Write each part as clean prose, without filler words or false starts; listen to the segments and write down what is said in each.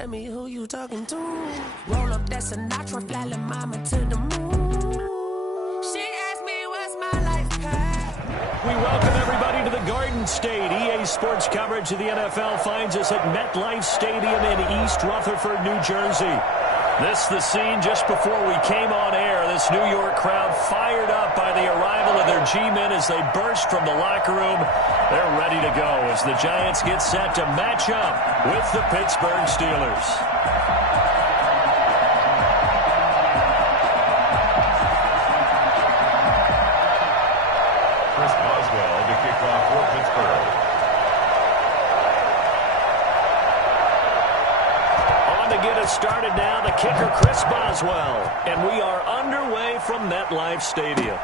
tell me who you talking to. Roll up that Sinatra, fly la mama to the moon. She asked me what's my life path. We welcome everybody to the Garden State. EA Sports coverage of the NFL finds us at MetLife Stadium in East Rutherford, New Jersey. This the scene just before we came on air. This New York crowd fired up by the arrival of their G-men as they burst from the locker room. They're ready to go as the Giants get set to match up with the Pittsburgh Steelers. Started now, the kicker, Chris Boswell. And we are underway from MetLife Stadium.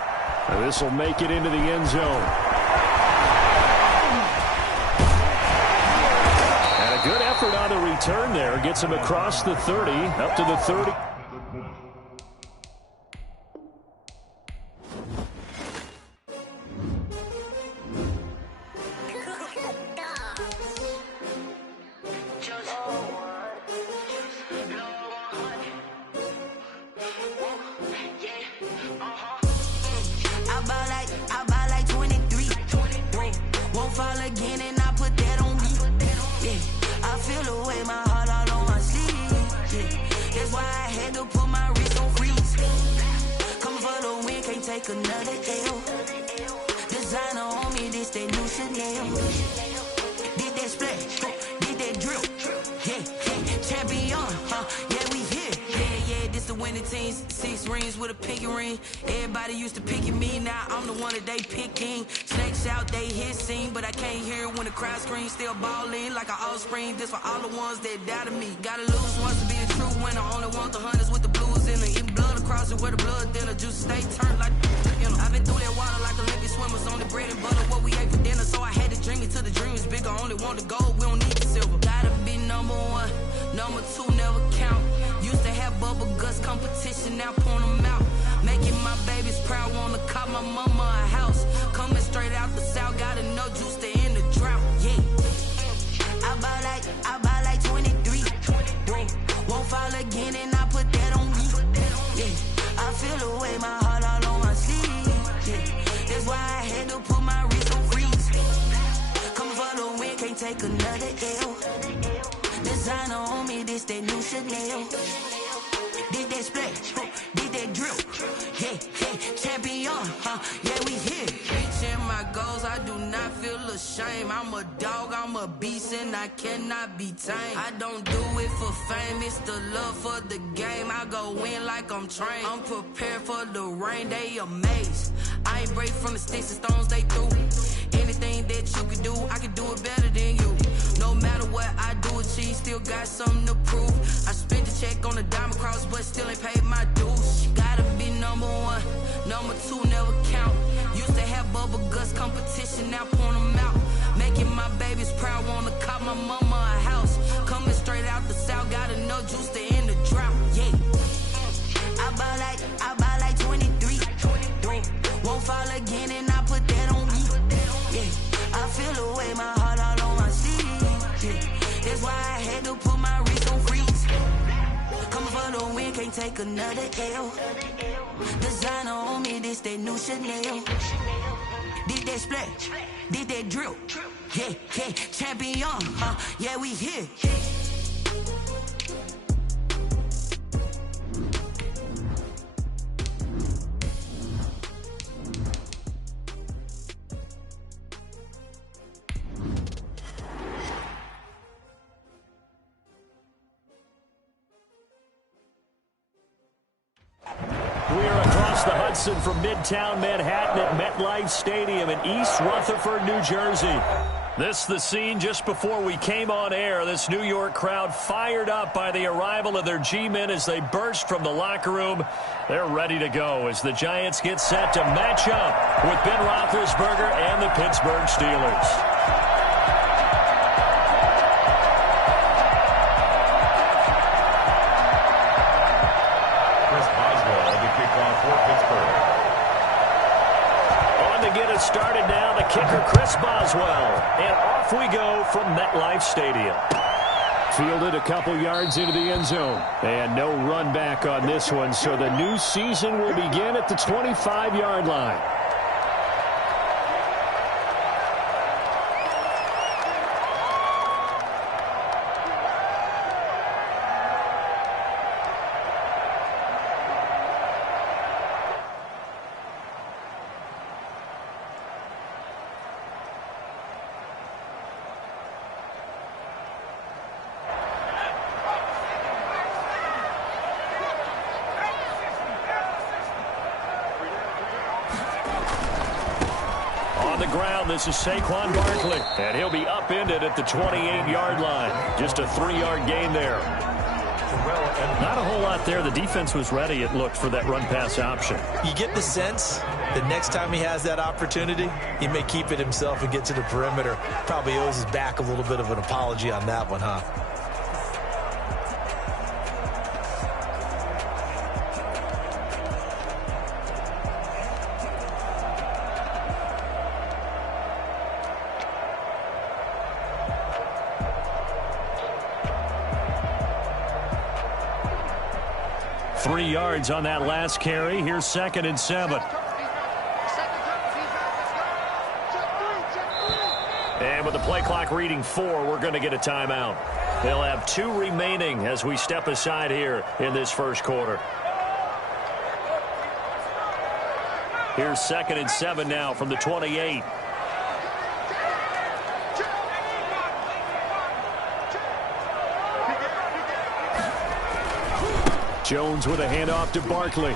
This will make it into the end zone. And a good effort on the return there. Gets him across the 30, up to the 30. Everybody used to pick at me, now I'm the one that they picking. Snakes out, they hit scene, but I can't hear it when the crowd screams. Still ballin' like an offspring. This for all the ones that doubted me. Gotta lose once to be a true winner. Only want the hunters with the blues in it. Eating blood across it where the blood dinner. Juice stay turned like, you know. I've been through that water like Olympic swimmers. On the bread and butter, what we ate for dinner. So I had to dream it till the dream is bigger. Only want the gold, we don't need the silver. Gotta be number one, number two never count. Used to have bubble guts competition, now point them out. Making my babies proud, wanna call my mama a house. Coming straight out the south, gotta know juice to end the drought, yeah. I buy like 23. Won't fall again and I put that on me, yeah. I feel the way, my heart all on my sleeve, yeah. That's why I had to put my wrist on freeze. Coming for the win, can't take another L. Designer on me, this that new Chanel. Did that splash, did that drill, yeah, champion, yeah, we here. Reaching my goals, I do not feel ashamed. I'm a dog, I'm a beast, and I cannot be tamed. I don't do it for fame, it's the love for the game. I go in like I'm trained. I'm prepared for the rain, they amazed. I ain't break from the sticks and stones they threw. Anything that you can do, I can do it better than you. No matter what I do achieve, still got something to prove. I spent the check on the diamond cross, but still ain't paid my dues. Gotta be number one, number two never count. Used to have bubble guts competition, now point them out. Making my babies proud, wanna call my mama a house. Coming straight out the south, gotta know juice to end the drought, yeah. I buy like 23. Won't fall again and I put that on me, yeah. I feel the way, my heart all on my sleeve, yeah. That's why I had to put my wrist on freeze. Coming for the win, can't take another L. Designer on me, this that new Chanel. Did that splash, did that drill, yeah, champion, yeah, we here. From Midtown Manhattan at MetLife Stadium in East Rutherford, New Jersey. This the scene just before we came on air. This New York crowd fired up by the arrival of their G-men as they burst from the locker room. They're ready to go as the Giants get set to match up with Ben Roethlisberger and the Pittsburgh Steelers. Started now, the kicker, Chris Boswell. And off we go from MetLife Stadium. Fielded a couple yards into the end zone. And no run back on this one, so the new season will begin at the 25-yard line. This is Saquon Barkley, and he'll be upended at the 28-yard line. Just a 3-yard gain there. Not a whole lot there. The defense was ready, it looked, for that run-pass option. You get the sense that next time he has that opportunity, he may keep it himself and get to the perimeter. Probably owes his back a little bit of an apology on that one, huh? 3 yards on that last carry. Here's 2nd and 7. And with the play clock reading 4, we're going to get a timeout. They'll have 2 remaining as we step aside here in this first quarter. Here's 2nd and 7 now from the 28. Jones with a handoff to Barkley.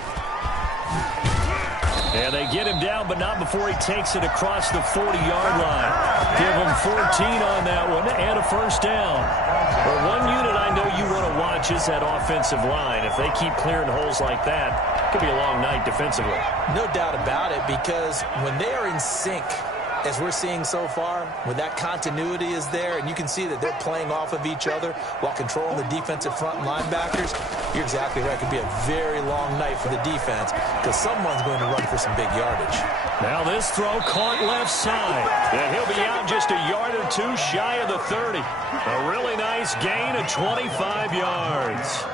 And they get him down, but not before he takes it across the 40-yard line. Give him 14 on that one and a first down. Well, one unit I know you want to watch is that offensive line. If they keep clearing holes like that, it could be a long night defensively. No doubt about it, because when they are in sync, as we're seeing so far, when that continuity is there and you can see that they're playing off of each other while controlling the defensive front and linebackers, you're exactly right. It could be a very long night for the defense because someone's going to run for some big yardage. Now this throw caught left side. And he'll be out just a yard or 2 shy of the 30. A really nice gain of 25 yards.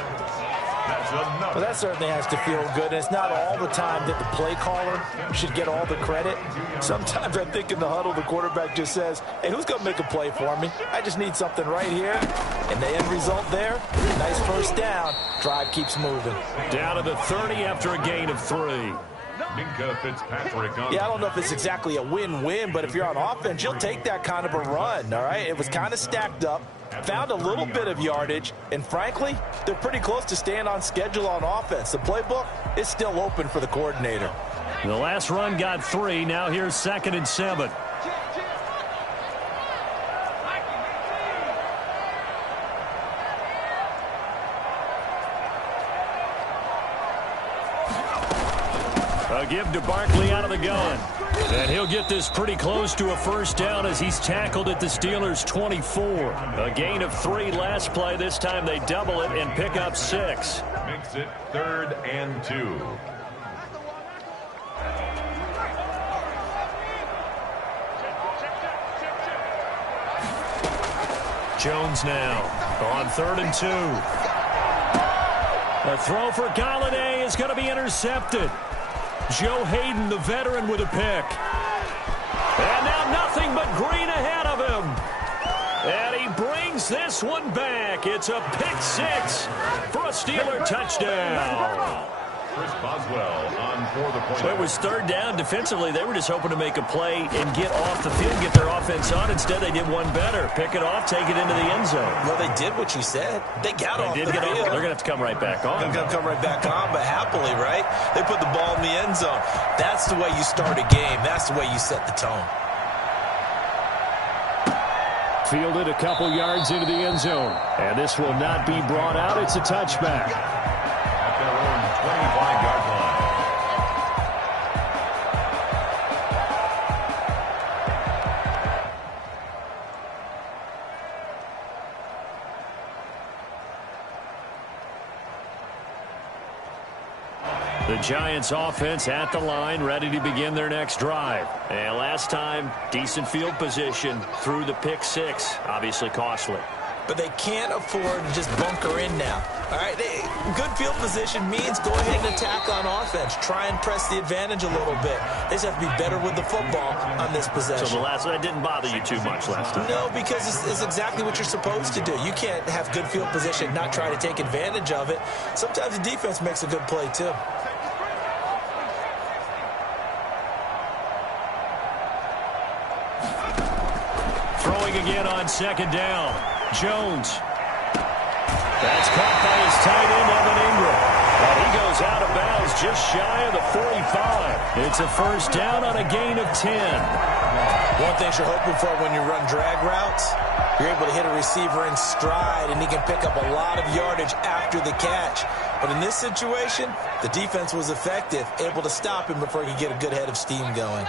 Well, that certainly has to feel good. And it's not all the time that the play caller should get all the credit. Sometimes I think in the huddle, the quarterback just says, hey, who's going to make a play for me? I just need something right here. And the end result there, nice first down. Drive keeps moving. Down to the 30 after a gain of 3. Yeah, I don't know if it's exactly a win-win, but if you're on offense, you'll take that kind of a run, all right? It was kind of stacked up, found a little bit of yardage, and frankly, they're pretty close to staying on schedule on offense. The playbook is still open for the coordinator. The last run got 3. Now here's 2nd and 7. A give to Barkley out of the gun. And he'll get this pretty close to a first down as he's tackled at the Steelers' 24. A gain of 3 last play. This time they double it and pick up 6. Makes it 3rd and 2. Jones now on 3rd and 2. A throw for Galladay is going to be intercepted. Joe Hayden, the veteran, with a pick. And now nothing but green ahead of him. And he brings this one back. It's a pick 6 for a Steeler touchdown. Chris Boswell on for the point. So it was 3rd down. Defensively, they were just hoping to make a play and get off the field, get their offense on. Instead, they did one better. Pick it off, take it into the end zone. Well, they did what you said. They got off the field. They're going to have to come right back on. They're going to come right back on, but happily, right? They put the ball in the end zone. That's the way you start a game. That's the way you set the tone. Fielded a couple yards into the end zone. And this will not be brought out. It's a touchback. At their own 25-yard line. The Giants offense at the line, ready to begin their next drive. And last time, decent field position through the pick 6. Obviously costly. but they can't afford to just bunker in now. All right, good field position means go ahead and attack on offense. Try and press the advantage a little bit. They just have to be better with the football on this possession. So the last one, that didn't bother you too much last time? No, because it's exactly what you're supposed to do. You can't have good field position, not try to take advantage of it. Sometimes the defense makes a good play, too. Throwing again on second down. Jones. That's caught by his tight end, Evan Ingram. And he goes out of bounds just shy of the 45. It's a first down on a gain of 10. One thing you're hoping for when you run drag routes, you're able to hit a receiver in stride, and he can pick up a lot of yardage after the catch. But in this situation, the defense was effective, able to stop him before he could get a good head of steam going.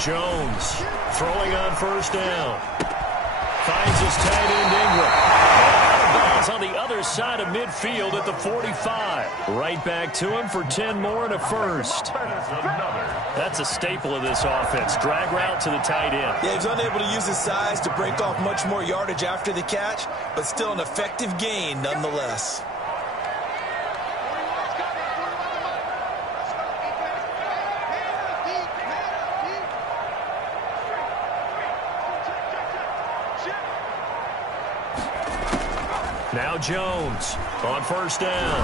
Jones throwing on first down. Finds his tight end Ingram. Out of bounds on the other side of midfield at the 45. Right back to him for 10 more and a first. That's a staple of this offense. Drag route to the tight end. Yeah, he was unable to use his size to break off much more yardage after the catch, but still an effective gain nonetheless. Now Jones on first down.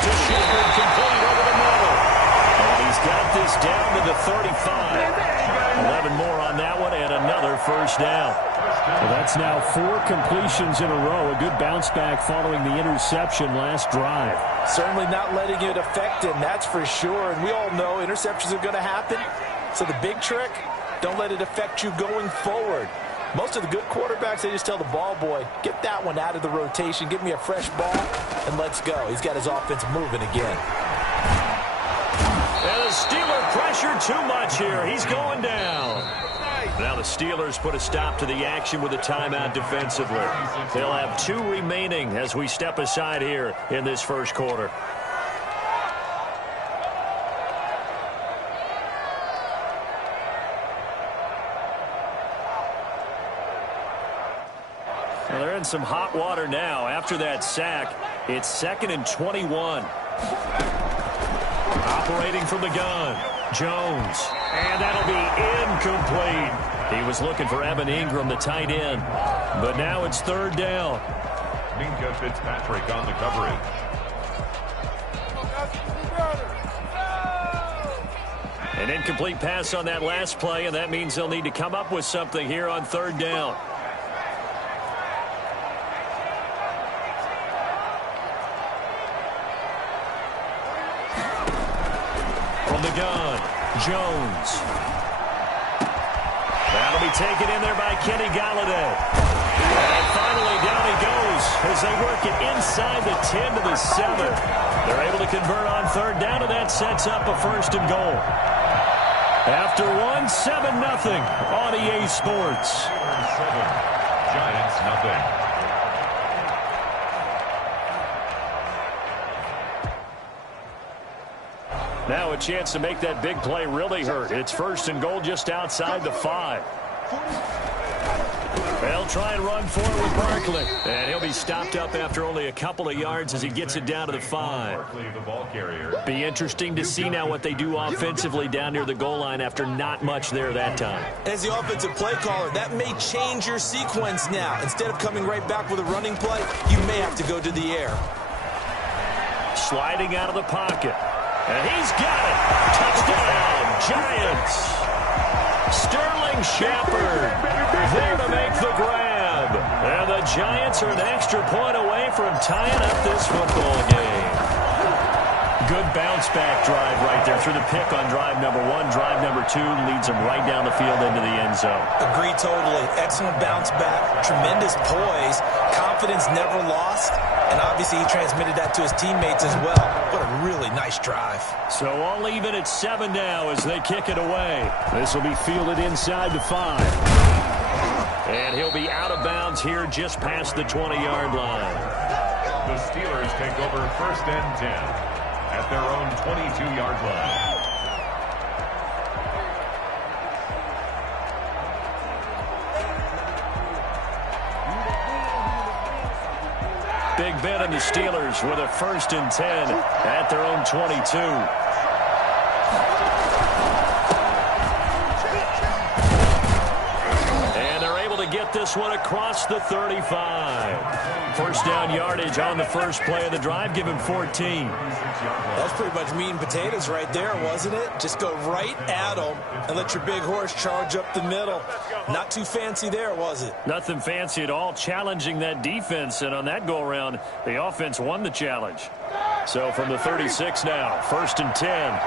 To Shepard, complete over the middle. And he's got this down to the 35. 11 more on that one and another first down. Well, that's now 4 completions in a row. A good bounce back following the interception last drive. Certainly not letting it affect him, that's for sure. And we all know interceptions are going to happen. So the big trick, don't let it affect you going forward. Most of the good quarterbacks, they just tell the ball boy, get that one out of the rotation, give me a fresh ball, and let's go. He's got his offense moving again. And the Steelers pressure too much here. He's going down. Now the Steelers put a stop to the action with a timeout defensively. They'll have 2 remaining as we step aside here in this first quarter. Well, they're in some hot water now. After that sack, it's 2nd and 21. Operating from the gun, Jones. And that'll be incomplete. He was looking for Evan Ingram, the tight end. But now it's 3rd down. Minka Fitzpatrick on the coverage. An incomplete pass on that last play, and that means they'll need to come up with something here on 3rd down. From the gun, Jones. That'll be taken in there by Kenny Galladay. And finally down he goes as they work it inside the 10 to the 7. They're able to convert on 3rd down, and that sets up a 1st and goal. After 1, 7-0 on EA Sports. 7, Giants nothing. Now a chance to make that big play really hurt. It's 1st and goal just outside the 5. They'll try and run forward with Barkley. And he'll be stopped up after only a couple of yards as he gets it down to the 5. Be interesting to see now what they do offensively down near the goal line after not much there that time. As the offensive play caller, that may change your sequence now. Instead of coming right back with a running play, you may have to go to the air. Sliding out of the pocket. And he's got it. Touchdown, Giants. Sterling Shepard there to make the grab. And the Giants are an extra point away from tying up this football game. Good bounce-back drive right there through the pick on drive number 1. Drive number 2 leads them right down the field into the end zone. Agree totally. Excellent bounce-back. Tremendous poise. Confidence never lost. And obviously he transmitted that to his teammates as well. What a really nice drive. So all even at 7 now as they kick it away. This will be fielded inside the 5. And he'll be out of bounds here just past the 20-yard line. The Steelers take over 1st and 10 at their own 22-yard line. Big Ben and the Steelers with a 1st and 10 at their own 22. And they're able to get this one across the 35. First down yardage on the first play of the drive. Give him 14. That's pretty much meat and potatoes right there, wasn't it? Just go right at them and let your big horse charge up the middle. Not too fancy there, was it? Nothing fancy at all, challenging that defense. And on that go-around, the offense won the challenge. So from the 36 now, 1st and 10.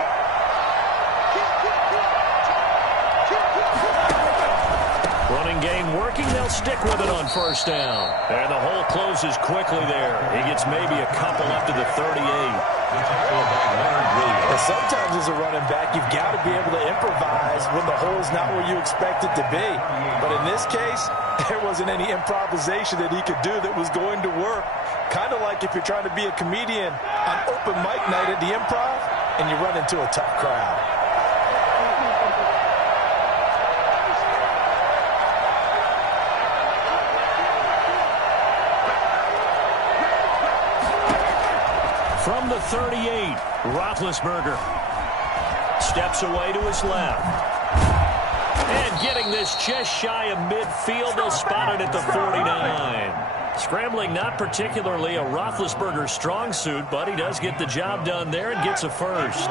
Running game working. They'll stick with it on 1st down. And the hole closes quickly there. He gets maybe a couple up to the 38. Well, sometimes as a running back, you've got to be able to improvise when the hole's not where you expect it to be. But in this case, there wasn't any improvisation that he could do that was going to work. Kind of like if you're trying to be a comedian on open mic night at the Improv and you run into a tough crowd. From the 38, Roethlisberger steps away to his left. And getting this just shy of midfield, they'll spot it at the 49. Scrambling not particularly a Roethlisberger strong suit, but he does get the job done there and gets a first.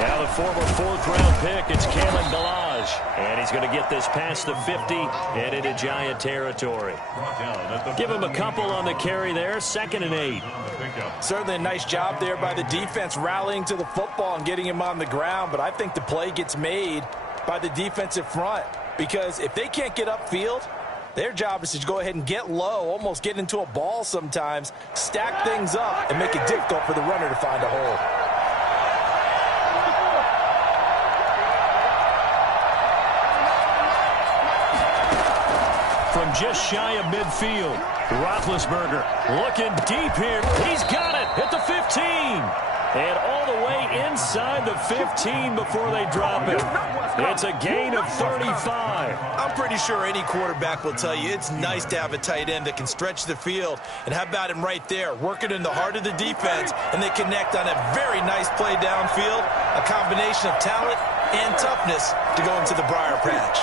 Now the former 4th-round pick, it's Kalen Ballage. And he's going to get this past the 50 and into Giant territory. Give him a couple on the carry there, 2nd and 8. Certainly a nice job there by the defense rallying to the football and getting him on the ground, but I think the play gets made by the defensive front because if they can't get upfield, their job is to go ahead and get low, almost get into a ball sometimes, stack things up, and make it difficult for the runner to find a hole. From just shy of midfield, Roethlisberger looking deep here. He's got it at the 15. And all the way inside the 15 before they drop it. It's a gain of 35. I'm pretty sure any quarterback will tell you it's nice to have a tight end that can stretch the field. And how about him right there, working in the heart of the defense, and they connect on a very nice play downfield, a combination of talent and toughness to go into the briar patch.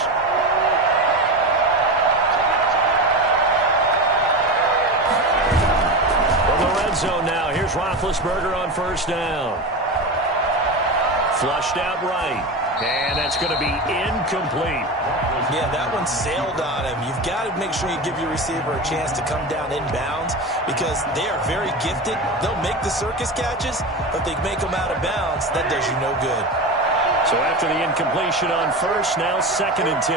Zone now. Here's Roethlisberger on 1st down. Flushed out right. And that's going to be incomplete. Yeah, that one sailed on him. You've got to make sure you give your receiver a chance to come down inbounds because they are very gifted. They'll make the circus catches, but they make them out of bounds. That does you no good. So after the incompletion on 1st, now 2nd and 10.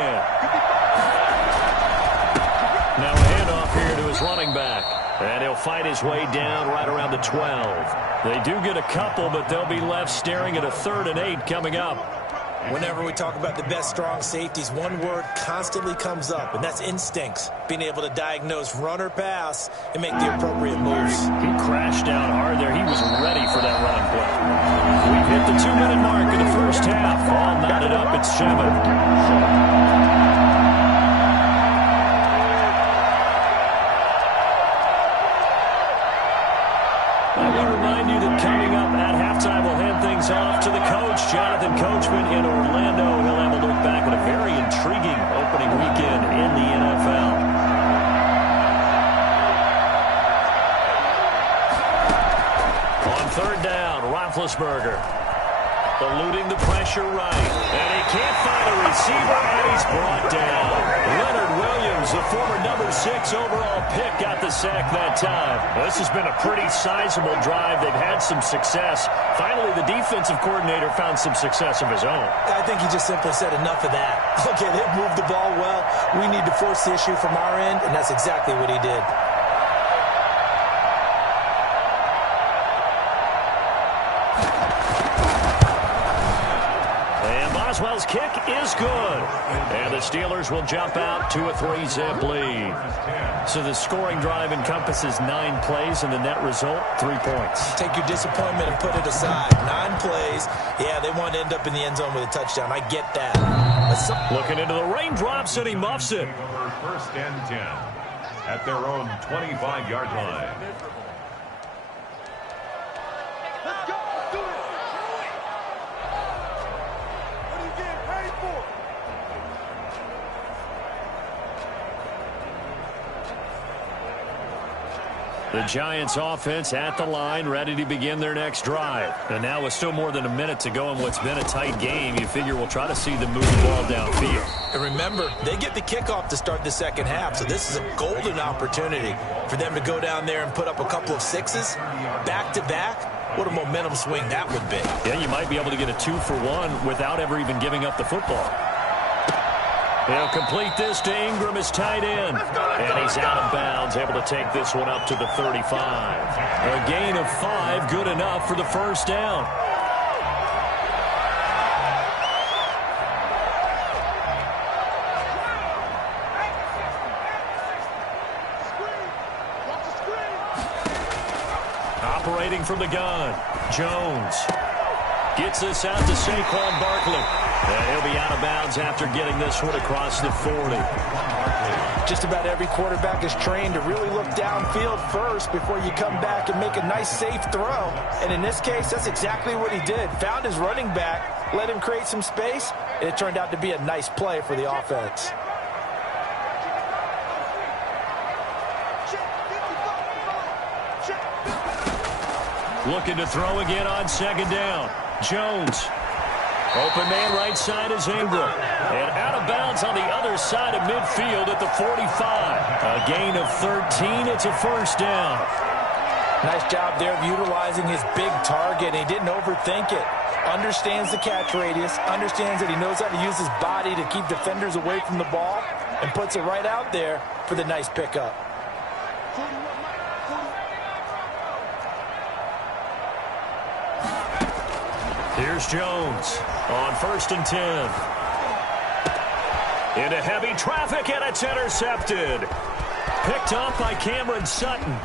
Now a handoff here to his running back. And he'll fight his way down right around the 12. They do get a couple, but they'll be left staring at a 3rd and 8 coming up. Whenever we talk about the best strong safeties, one word constantly comes up, and that's instincts. Being able to diagnose run or pass and make the appropriate moves. He crashed down hard there. He was ready for that running play. We've hit the 2-minute mark in the first half. All knotted up at 7. Off to the coach, Jonathan Coachman in Orlando. He'll have a look back at a very intriguing opening weekend in the NFL. On 3rd down, Roethlisberger eluding the pressure right. And he can't find a receiver, and he's brought down. Leonard Williams, the former number 6 overall pick, got the sack that time. Well, this has been a pretty sizable drive. They've had some success. Finally, the defensive coordinator found some success of his own. I think he just simply said enough of that. Okay, they've moved the ball well. We need to force the issue from our end, and that's exactly what he did. Boswell's kick is good. And the Steelers will jump out to a 3-zip lead. So the scoring drive encompasses 9 plays, and the net result, 3 points. Take your disappointment and put it aside. 9 plays. Yeah, they want to end up in the end zone with a touchdown. I get that. Looking into the raindrops, and he muffs it. First and 10 at their own 25-yard line. Let's go. Let's do it. What are you getting paid for? The Giants offense at the line, ready to begin their next drive. And now with still more than a minute to go in what's been a tight game, you figure we'll try to see them move the ball downfield. And remember, they get the kickoff to start the second half, so this is a golden opportunity for them to go down there and put up a couple of 6s back-to-back. What a momentum swing that would be. Yeah, you might be able to get a 2-for-1 without ever even giving up the football. He'll complete this to Ingram, his tight end. And he's out of bounds, able to take this one up to the 35. A gain of 5, good enough for the first down. Operating from the gun, Jones gets this out to Saquon Barkley. And he'll be out of bounds after getting this one across the 40. Just about every quarterback is trained to really look downfield first before you come back and make a nice, safe throw. And in this case, that's exactly what he did. Found his running back, let him create some space, and it turned out to be a nice play for the offense. Looking to throw again on second down. Jones. Open man right side is Ingram. And out of bounds on the other side of midfield at the 45. A gain of 13. It's a first down. Nice job there of utilizing his big target. He didn't overthink it. Understands the catch radius. Understands that he knows how to use his body to keep defenders away from the ball. And puts it right out there for the nice pickup. Here's Jones on 1st and 10. Into heavy traffic, and it's intercepted. Picked up by Cameron Sutton.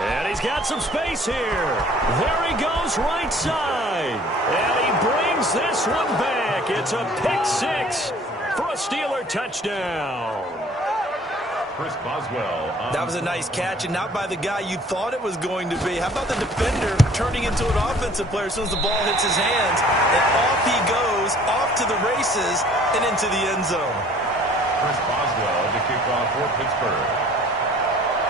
And he's got some space here. There he goes right side. And he brings this one back. It's a pick 6 for a Steeler touchdown. Chris Boswell. That was a nice catch, and not by the guy you thought it was going to be. How about the defender turning into an offensive player as soon as the ball hits his hands? And off he goes, off to the races, and into the end zone. Chris Boswell to kick off for Pittsburgh.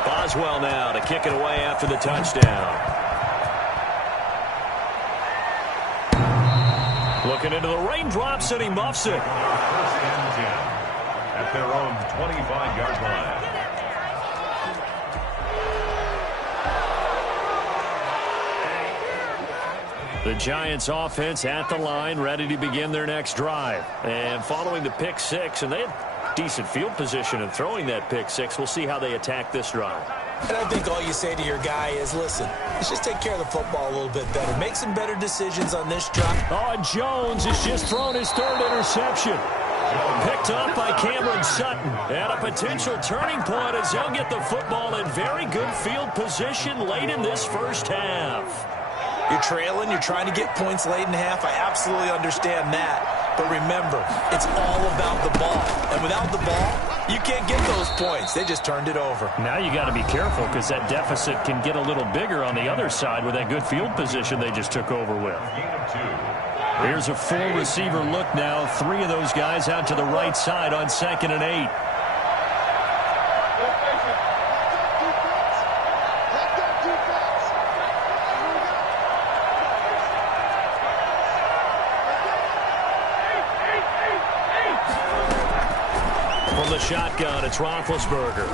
Boswell now to kick it away after the touchdown. Looking into the raindrops, and he muffs it. First and 10 at their own 25-yard line. The Giants offense at the line, ready to begin their next drive. And following the pick 6, and they had decent field position in throwing that pick 6. We'll see how they attack this drive. And I think all you say to your guy is, listen, let's just take care of the football a little bit better. Make some better decisions on this drive. Oh, Jones has just thrown his 3rd interception. Picked up by Cameron Sutton. And a potential turning point as they'll get the football in very good field position late in this first half. You're trailing. You're trying to get points late in half. I absolutely understand that. But remember, it's all about the ball. And without the ball, you can't get those points. They just turned it over. Now you got to be careful because that deficit can get a little bigger on the other side with that good field position they just took over with. Here's a full receiver look now. 3 of those guys out to the right side on 2nd and 8. From the shotgun, it's Roethlisberger.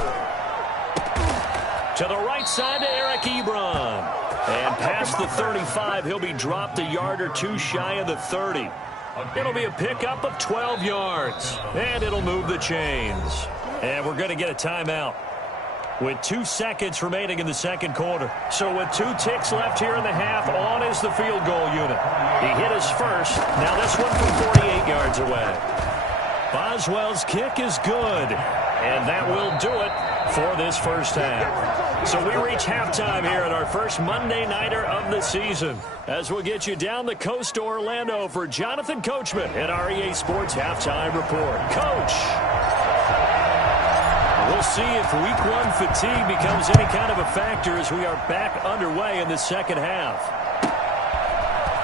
To the right side to Eric Ebron. And past the 35, he'll be dropped a yard or 2 shy of the 30. It'll be a pickup of 12 yards. And it'll move the chains. And we're going to get a timeout. with 2 seconds remaining in the second quarter. So with 2 ticks left here in the half, on is the field goal unit. He hit his first. Now this one from 48 yards away. Boswell's kick is good, and that will do it for this first half. So we reach halftime here at our first Monday Nighter of the season, as we'll get you down the coast to Orlando for Jonathan Coachman at our EA Sports Halftime Report. Coach, we'll see if Week 1 fatigue becomes any kind of a factor as we are back underway in the second half.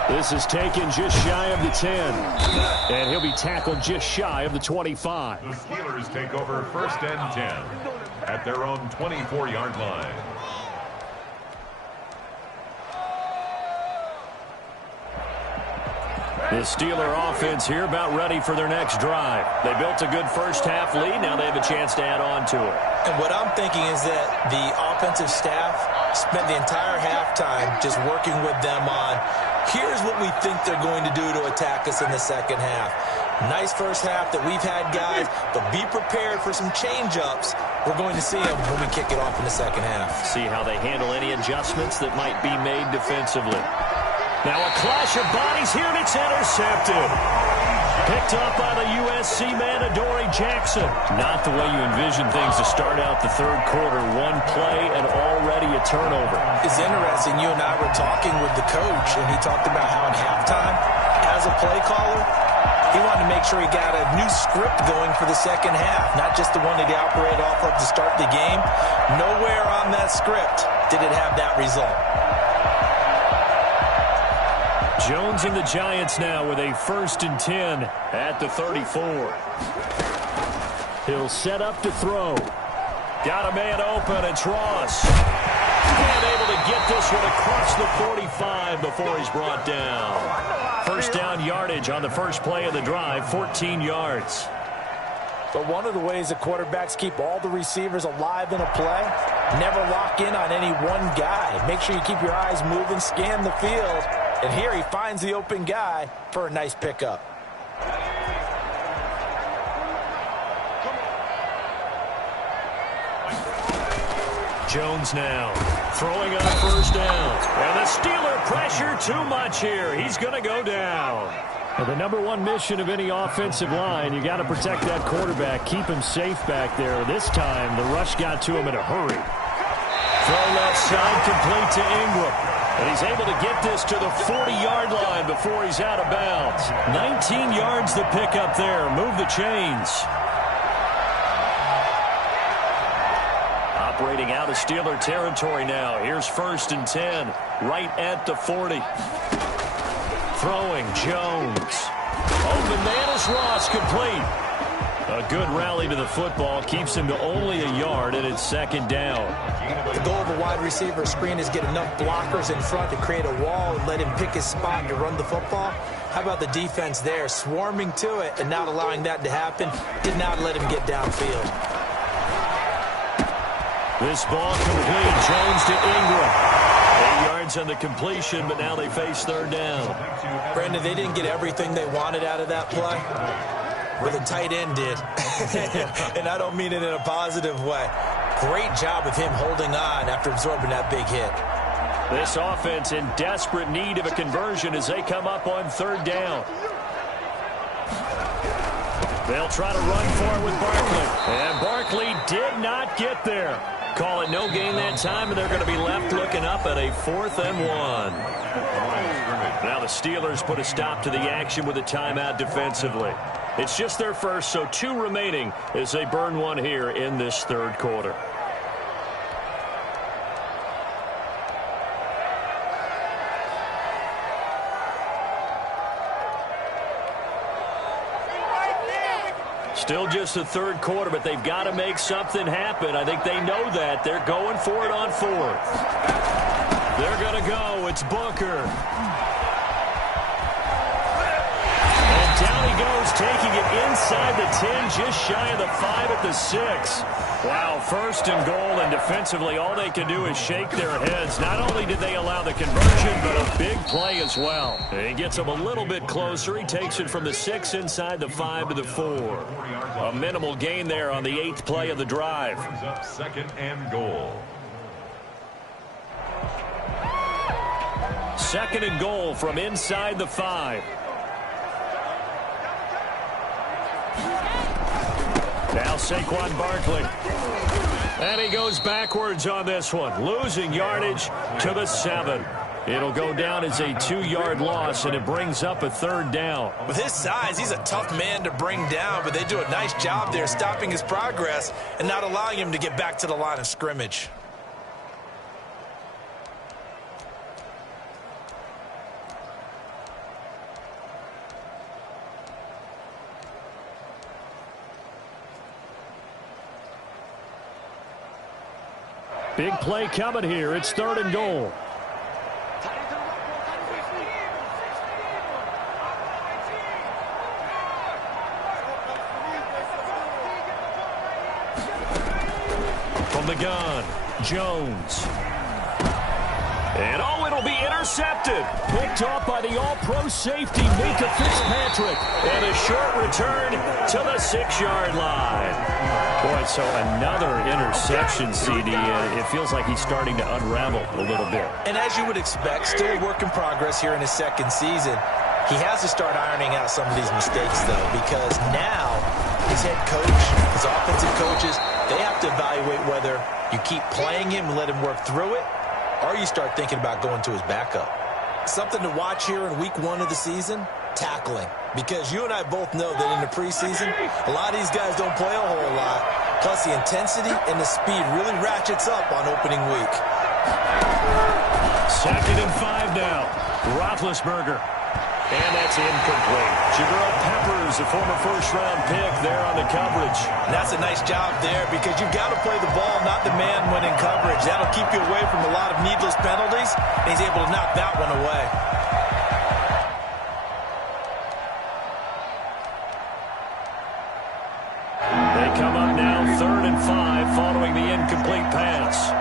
This is taken just shy of the 10, and he'll be tackled just shy of the 25. The Steelers take over 1st and 10 at their own 24-yard line. The Steeler offense here about ready for their next drive. They built a good first half lead. Now they have a chance to add on to it. And what I'm thinking is that the offensive staff spent the entire halftime just working with them on, here's what we think they're going to do to attack us in the second half. Nice first half that we've had, guys, but be prepared for some change-ups. We're going to see them when we kick it off in the second half. See how they handle any adjustments that might be made defensively. Now a clash of bodies here, and it's intercepted. Picked up by the USC man, Adoree Jackson. Not the way you envision things to start out the third quarter. One play and already a turnover. It's interesting. You and I were talking with the coach, and he talked about how at halftime, as a play caller, he wanted to make sure he got a new script going for the second half, not just the one that he operated off of to start the game. Nowhere on that script did it have that result. Jones and the Giants now with a 1st and 10 at the 34. He'll set up to throw. Got a man open. It's Ross. And able to get this one across the 45 before he's brought down. First down yardage on the first play of the drive, 14 yards. But one of the ways the quarterbacks keep all the receivers alive in a play, never lock in on any one guy. Make sure you keep your eyes moving, scan the field. And here he finds the open guy for a nice pickup. Jones now throwing on first down. And the Steeler pressure too much here. He's going to go down. Well, the number one mission of any offensive line, you got to protect that quarterback, keep him safe back there. This time, the rush got to him in a hurry. Throw left side complete to Ingram. And he's able to get this to the 40-yard line before he's out of bounds. 19 yards the pickup there. Move the chains. Operating out of Steeler territory now. Here's 1st and 10, right at the 40. Throwing Jones. Open man is Ross, complete. A good rally to the football keeps him to only a yard, and it's 2nd down. The goal of a wide receiver screen is get enough blockers in front to create a wall and let him pick his spot to run the football. How about the defense there, swarming to it and not allowing that to happen? Did not let him get downfield. This ball complete. Jones to Ingram. 8 yards on the completion, but now they face 3rd down. Brandon, they didn't get everything they wanted out of that play, but the tight end did. And I don't mean it in a positive way. Great job of him holding on after absorbing that big hit. This offense in desperate need of a conversion as they come up on 3rd down. They'll try to run for it with Barkley. And Barkley did not get there. Call it no gain that time, and they're going to be left looking up at a 4th and 1. Now the Steelers put a stop to the action with a timeout defensively. It's just their first, so 2 remaining as they burn one here in this 3rd quarter. Still just the 3rd quarter, but they've got to make something happen. I think they know that. They're going for it on 4th. They're going to go. It's Booker. And down he goes, taking it inside the 10, just shy of the 5 at the 6. Wow, first and goal, and defensively, all they can do is shake their heads. Not only did they allow the conversion, but a big play as well. He gets them a little bit closer. He takes it from the 6 inside the 5 to the 4. A minimal gain there on the 8th play of the drive. Brings up second and goal. Second and goal from inside the 5. Now Saquon Barkley. And he goes backwards on this one, losing yardage to the 7. It'll go down as a 2-yard loss, and it brings up a 3rd down. With his size, he's a tough man to bring down, but they do a nice job there stopping his progress and not allowing him to get back to the line of scrimmage. Big play coming here. It's 3rd and goal. From the gun, Jones. And oh, it'll be intercepted. Picked off by the all-pro safety, Mika Fitzpatrick. And a short return to the 6-yard line. Boy, so another interception, CD. It feels like he's starting to unravel a little bit. And as you would expect, still a work in progress here in his 2nd season. He has to start ironing out some of these mistakes, though, because now his head coach, his offensive coaches, they have to evaluate whether you keep playing him and let him work through it, or you start thinking about going to his backup. Something to watch here in week 1 of the season, tackling. Because you and I both know that in the preseason, a lot of these guys don't play a whole lot. Plus, the intensity and the speed really ratchets up on opening week. 2nd and 5 now. Roethlisberger. And that's incomplete. Jabril Peppers, a former first-round pick there on the coverage. And that's a nice job there because you've got to play the ball, not the man when in coverage. That'll keep you away from a lot of needless penalties, and he's able to knock that one away. They come up now 3rd and 5 following the incomplete pass.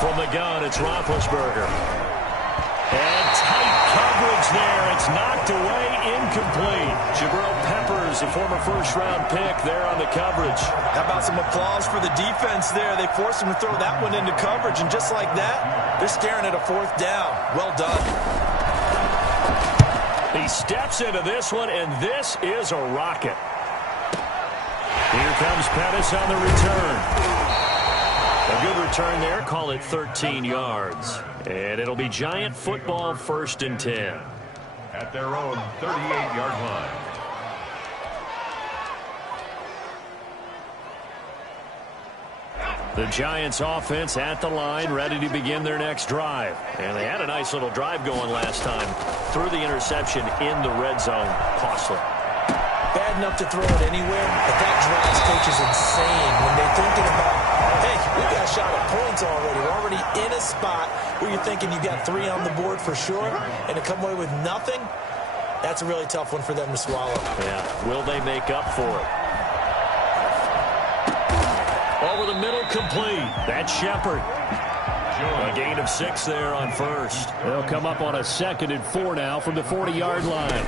From the gun, it's Roethlisberger. And tight coverage there. It's knocked away, incomplete. Jabril Peppers, a former first-round pick there on the coverage. How about some applause for the defense there? They forced him to throw that one into coverage, and just like that, they're staring at a 4th down. Well done. He steps into this one, and this is a rocket. Here comes Pettis on the return. A good return there. Call it 13 yards. And it'll be Giant football, 1st and 10. At their own 38-yard line. The Giants offense at the line, ready to begin their next drive. And they had a nice little drive going last time. Threw the interception in the red zone. Costly. Bad enough to throw it anywhere, but that drives coaches insane when they're thinking about, hey, we got a shot at points already. We're already in a spot where you're thinking you got 3 on the board for sure, and to come away with nothing, that's a really tough one for them to swallow. Yeah, will they make up for it? Over the middle, complete. That's Shepard. A gain of 6 there on 1st. They'll come up on a 2nd and 4 now from the 40-yard line.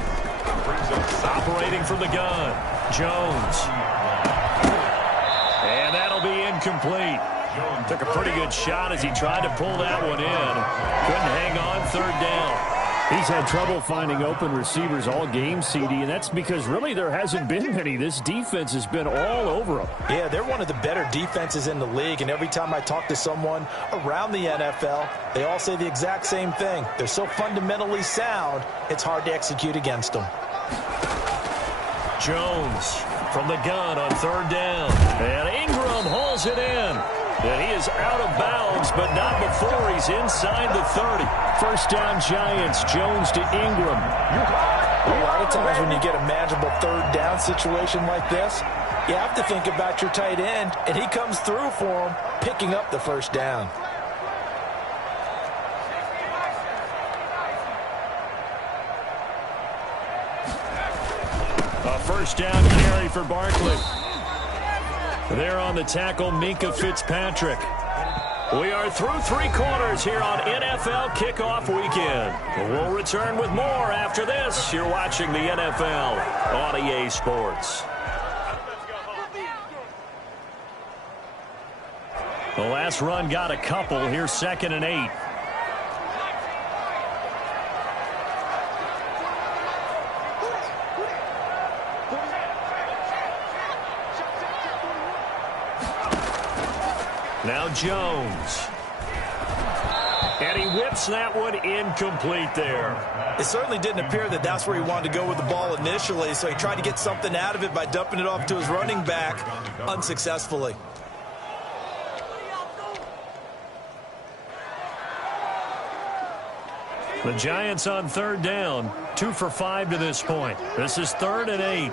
Operating from the gun, Jones. And that'll be incomplete. Took a pretty good shot as he tried to pull that one in. Couldn't hang on, 3rd down. He's had trouble finding open receivers all game, CD, and that's because really there hasn't been many. This defense has been all over them. Yeah, they're one of the better defenses in the league, and every time I talk to someone around the NFL, they all say the exact same thing. They're so fundamentally sound, it's hard to execute against them. Jones from the gun on 3rd down. And Ingram hauls it in. And he is out of bounds, but not before he's inside the 30. 1st down Giants, Jones to Ingram. A lot of times when you get a manageable 3rd down situation like this, You have to think about your tight end, and he comes through for him, picking up the first down. A first down carry for Barkley. There on the tackle, Minkah Fitzpatrick. We are through 3 quarters here on NFL Kickoff Weekend. We'll return with more after this. You're watching the NFL on EA Sports. The last run got a couple. Here's 2nd and 8. Now Jones. And he whips that one incomplete there. It certainly didn't appear that that's where he wanted to go with the ball initially, so he tried to get something out of it by dumping it off to his running back unsuccessfully. The Giants on 3rd down, 2 for 5 to this point. This is 3rd and 8.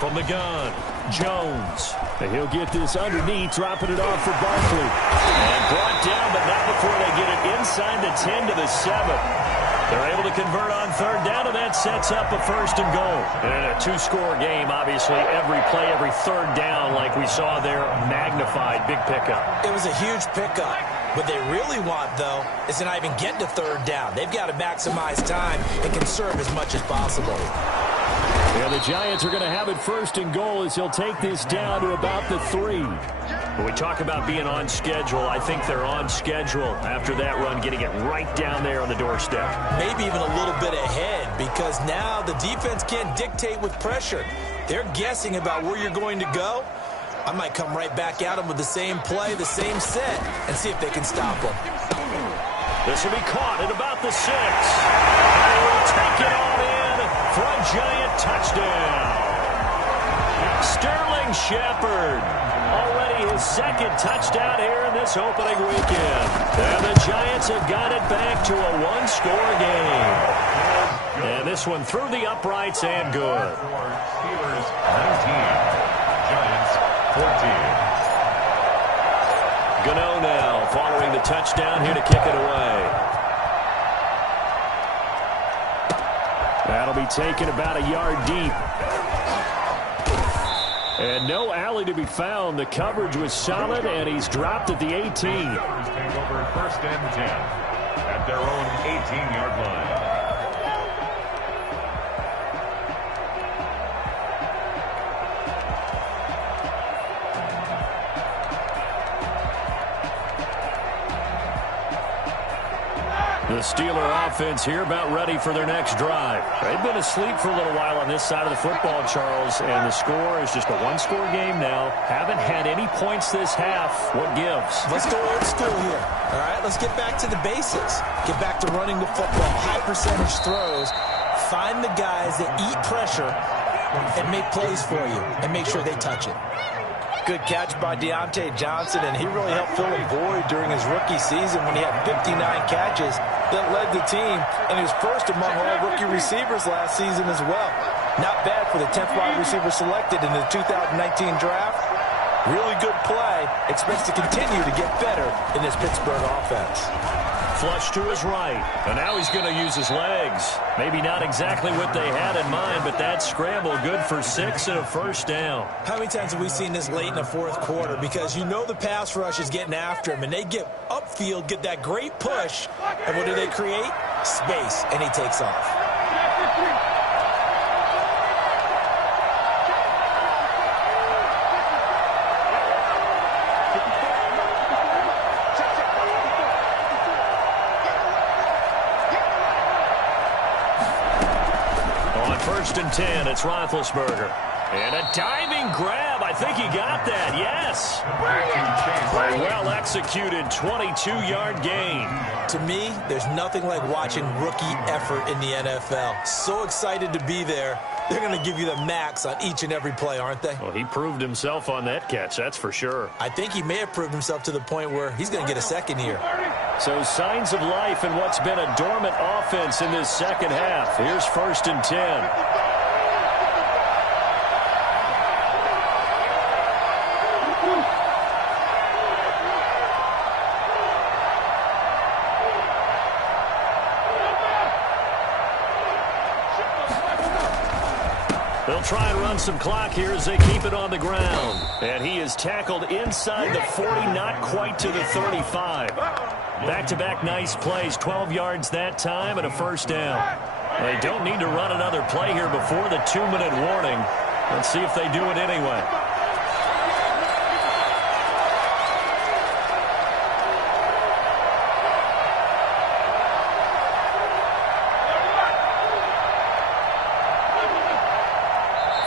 From the gun, Jones. And he'll get this underneath, dropping it off for Barkley. And brought down, but not before they get it inside the 10 to the 7. They're able to convert on 3rd down, and that sets up a 1st and goal. And a 2-score game, obviously, every play, every 3rd down, like we saw there, magnified, big pickup. It was a huge pickup. What they really want, though, is to not even get to 3rd down. They've got to maximize time and conserve as much as possible. Yeah, the Giants are going to have it 1st and goal as he'll take this down to about the 3. When we talk about being on schedule, I think they're on schedule after that run, getting it right down there on the doorstep. Maybe even a little bit ahead, because now the defense can't dictate with pressure. They're guessing about where you're going to go. I might come right back at them with the same play, the same set, and see if they can stop them. This will be caught at about the 6. And he will take it on in for a Giant touchdown. Sterling Shepard, already his 2nd touchdown here in this opening weekend. And the Giants have got it back to a 1-score game. And this one through the uprights and good. Steelers 19, Giants 14. Gano now following the touchdown here to kick it away. That'll be taken about a yard deep. And no alley to be found. The coverage was solid, and he's dropped at the 18. Steelers take over 1st and 10 at their own 18-yard line. The Steeler offense here about ready for their next drive. They've been asleep for a little while on this side of the football, Charles, and the score is just a 1-score game now. Haven't had any points this half. What gives? Let's go old school here. All right, let's get back to the basics. Get back to running the football, high percentage throws. Find the guys that eat pressure and make plays for you and make sure they touch it. Good catch by Deontay Johnson, and he really helped fill a void during his rookie season when he had 59 catches that led the team, and he was first among all rookie receivers last season as well. Not bad for the 10th wide receiver selected in the 2019 draft. Really good play. Expects to continue to get better in this Pittsburgh offense. Flush to his right, and now he's going to use his legs. Maybe not exactly what they had in mind, but that scramble good for 6 and a 1st down. How many times have we seen this late in the 4th quarter? Because you know the pass rush is getting after him, and they get upfield, get that great push, and what do they create? Space, and he takes off. On 1st and 10, it's Roethlisberger. And a diving grab. I think he got that. Yes. A well-executed 22-yard gain. To me, there's nothing like watching rookie effort in the NFL. So excited to be there. they're going to give you the max on each and every play, aren't they? Well, he proved himself on that catch, that's for sure. I think he may have proved himself to the point where he's going to get a second here. So signs of life in what's been a dormant offense in this second half. Here's 1st and 10. They'll try and run some clock here as they keep it on the ground. And he is tackled inside the 40, not quite to the 35. Back-to-back nice plays, 12 yards that time and a first down. They don't need to run another play here before the 2-minute warning. Let's see if they do it anyway.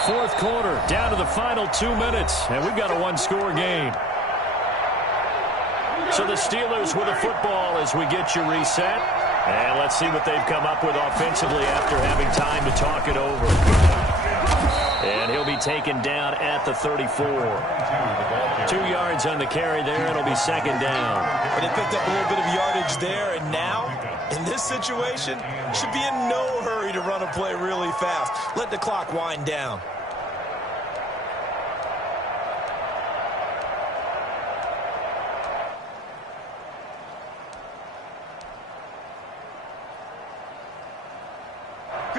Fourth quarter, down to the final 2 minutes, and we've got a one-score game. So the Steelers with a football as we get you reset. And let's see what they've come up with offensively after having time to talk it over. And he'll be taken down at the 34. 2 yards on the carry there. It'll be second down. But they picked up a little bit of yardage there, and now, in this situation, should be in no hurry to run a play really fast. Let the clock wind down.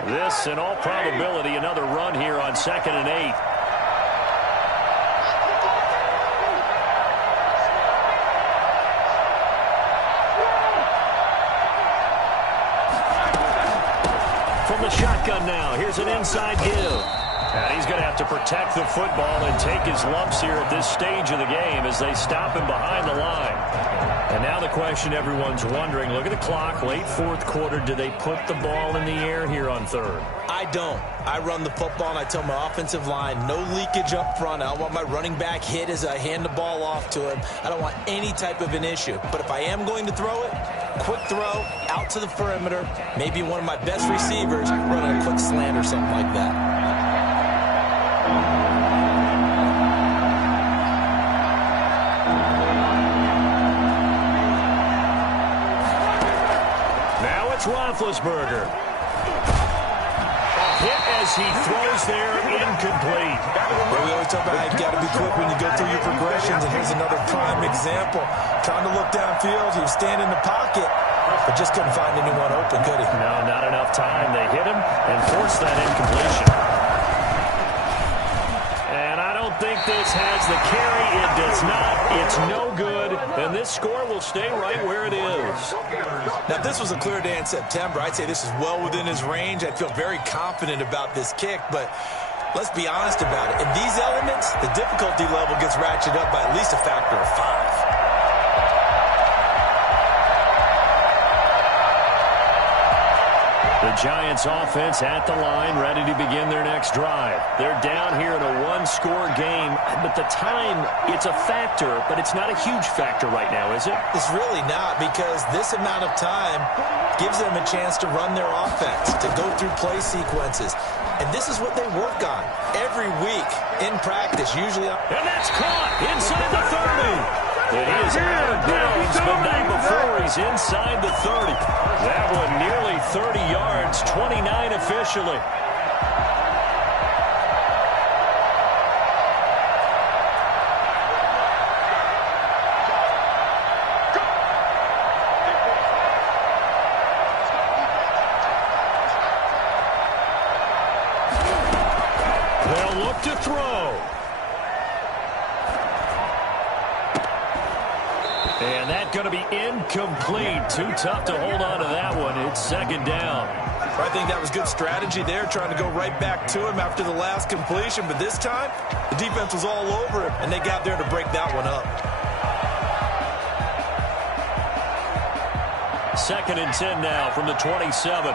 This, in all probability, another run here on 2nd and 8. From the shotgun now, here's an inside give. And he's going to have to protect the football and take his lumps here at this stage of the game as they stop him behind the line. And now the question everyone's wondering, look at the clock, late fourth quarter, do they put the ball in the air here on 3rd? I don't. I run the football and I tell my offensive line, no leakage up front. I don't want my running back hit as I hand the ball off to him. I don't want any type of an issue. But if I am going to throw it, quick throw, out to the perimeter, maybe one of my best receivers running a quick slant or something like that. Now it's Roethlisberger. Hit as he throws there, incomplete. Well, we always talk about how you got to be quick when you go through your progressions, and here's another prime example. Trying to look downfield, he was standing in the pocket, but just couldn't find anyone open, could he? No, not enough time. They hit him and forced that incompletion. And I don't think this has the carry. It does not. It's no good. And this score will stay right where it is. Now, if this was a clear day in September, I'd say this is well within his range. I'd feel very confident about this kick, but let's be honest about it. In these elements, the difficulty level gets ratcheted up by at least a factor of 5. The Giants offense at the line, ready to begin their next drive. They're down here in a one-score game, but the time, it's a factor, but it's not a huge factor right now, is it? It's really not, because this amount of time gives them a chance to run their offense, to go through play sequences. And this is what they work on every week in practice, usually. And that's caught inside the 30. And he is out of bounds, but not before he's inside the 30. That one nearly 30 yards, 29 officially. They'll look to throw. And that's going to be incomplete. Too tough to hold on to that one. It's second down. I think that was good strategy there, trying to go right back to him after the last completion. But this time, the defense was all over him, and they got there to break that one up. 2nd and 10 now from the 27.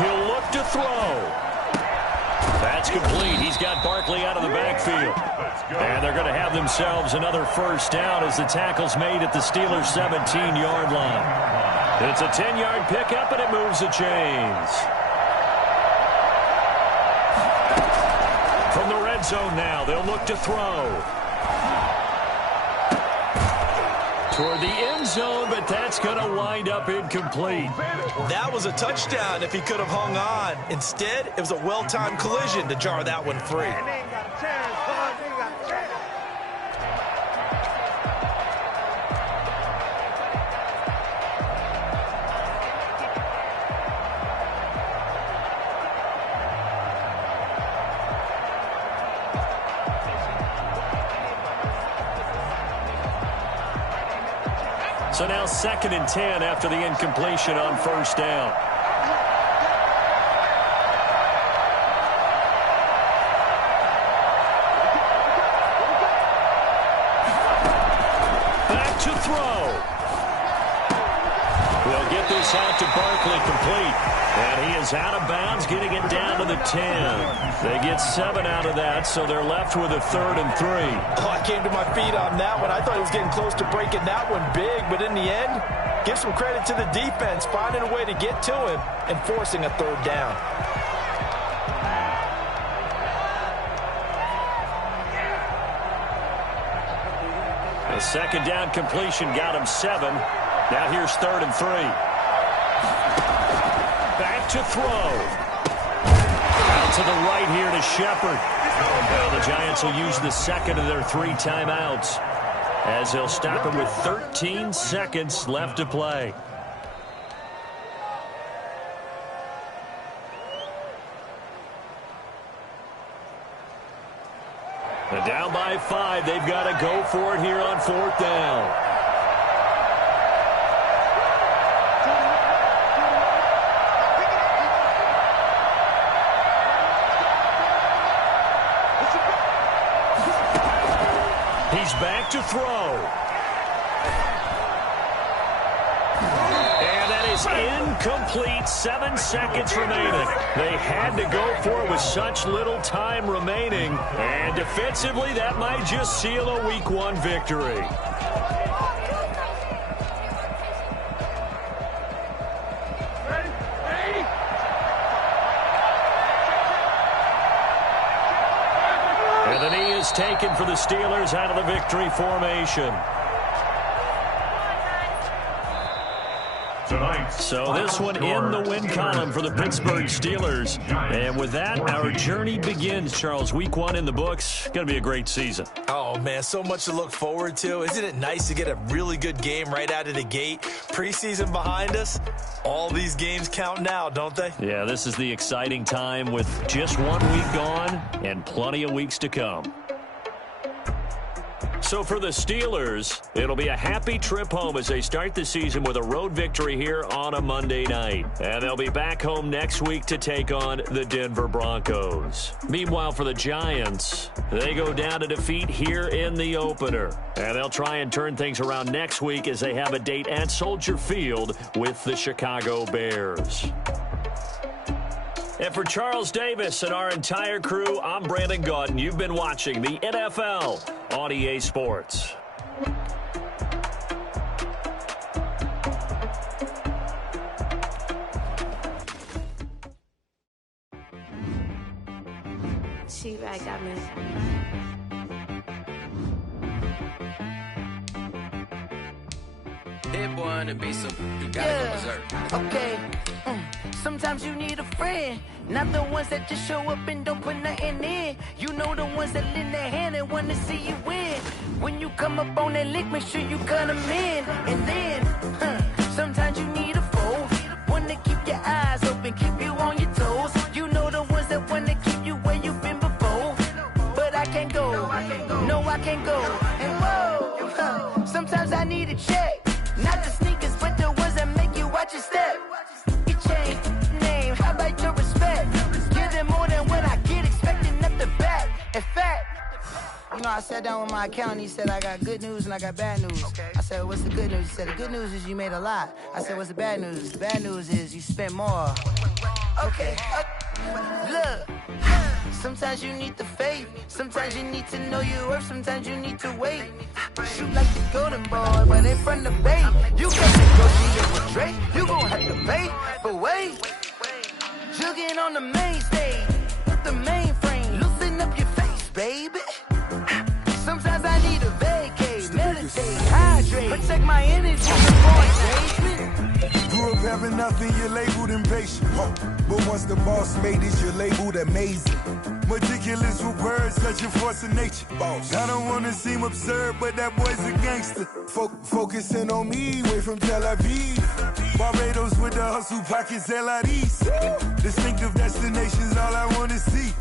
He'll look to throw. That's complete. He's got Barkley out of the backfield. And they're going to have themselves another first down as the tackle's made at the Steelers' 17-yard line. It's a 10-yard pickup, and it moves the chains. From the red zone now, they'll look to throw. Toward the end zone, but that's going to wind up incomplete. That was a touchdown if he could have hung on. Instead, it was a well-timed collision to jar that one free. So now 2nd and 10 after the incompletion on first down. Back to throw. They'll get this out to Barkley complete. And he is out of bounds, getting it down to the 10. They get 7 out of that, so they're left with a 3rd and 3. Oh, I came to my feet on that one. I thought he was getting close to breaking that one big, but in the end, give some credit to the defense, finding a way to get to him and forcing a 3rd down. The 2nd down completion got him 7. Now here's 3rd and 3. Back to throw. Out to the right here to Shepard. Now the Giants will use the 2nd of their 3 timeouts as they'll stop it with 13 seconds left to play. And down by 5, they've got to go for it here on 4th down. He's back to throw. And that is incomplete. 7 seconds remaining. They had to go for it with such little time remaining. And defensively, that might just seal a Week 1 victory. And the knee is taken for the Steelers out of the victory formation. So this one in the win column for the Pittsburgh Steelers. And with that, our journey begins, Charles. Week 1 in the books. Going to be a great season. Oh, man, so much to look forward to. Isn't it nice to get a really good game right out of the gate? Preseason behind us. All these games count now, don't they? Yeah, this is the exciting time with just 1 week gone and plenty of weeks to come. So for the Steelers, it'll be a happy trip home as they start the season with a road victory here on a Monday night. And they'll be back home next week to take on the Denver Broncos. Meanwhile, for the Giants, they go down to defeat here in the opener. And they'll try and turn things around next week as they have a date at Soldier Field with the Chicago Bears. And for Charles Davis and our entire crew, I'm Brandon Gaudin. You've been watching the NFL on EA Sports. She-Rag got me. Hit one and be some, you gotta go berserk. Okay. Sometimes you need a friend, not the ones that just show up and don't put nothing in. You know the ones that lend their hand and want to see you win. When you come up on that lick, make sure you cut them in. And then, sometimes you need a foe, one to keep your eyes open, keep you on your toes. You know the ones that want to keep you where you've been before. But I can't go, no I can't go. And whoa, sometimes I need a check. Not the sneakers, but the ones that make you watch your step. You change name, how about your respect? Give them more than what I get, expecting up the back. In fact, you know, I sat down with my accountant. He said, I got good news and I got bad news. Okay. I said, what's the good news? He said, the good news is you made a lot. I said, what's the bad news? The bad news is you spent more. Okay. Look. Sometimes you need the faith. Sometimes you need to know your worth. Sometimes you need to wait. Shoot like the golden boy, but in front of Bay. You can't negotiate with Drake. You gon' have to pay. But wait, jugging on the main stage with the mainframe. Loosen up your face, baby. Sometimes I need a vacate, meditate, hydrate, protect my energy before engagement. Grew up having nothing, you're labeled impatient. But once the boss made it, you're labeled amazing. Meticulous with words, such a force of nature. I don't wanna seem absurd, but that boy's a gangster. Focusing on me, way from Tel Aviv. Barbados with the hustle pockets, LIDs. Distinctive destinations, all I wanna see.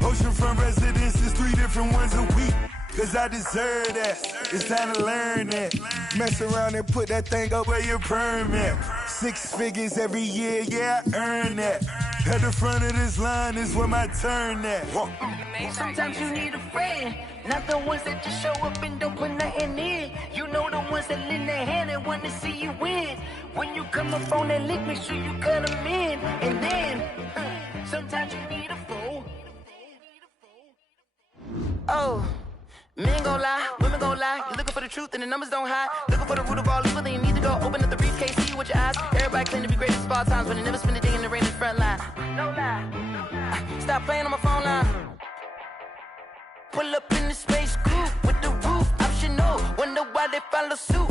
Oceanfront residences, 3 different ones a week. Cause I deserve that, it's time to learn that. Mess around and put that thing up where your permit. 6 figures every year, yeah, I earn that. At the front of this line is where my turn at. Sometimes you need a friend, not the ones that just show up and don't put nothing in. You know the ones that lend their hand and want to see you win. When you come up on that lick, make sure you cut them in. And then, sometimes you need a fool. Oh. Men gon' lie, women gon' lie. You're looking for the truth and the numbers don't hide. Looking for the root of all evil, then you need to go open up the briefcase, see with your eyes. Everybody claim to be greatest of all times, but they never spend a day in the rain in the front line. No lie. Stop playing on my phone line. Pull up in the space coupe with the roof optional. Wonder why they follow suit.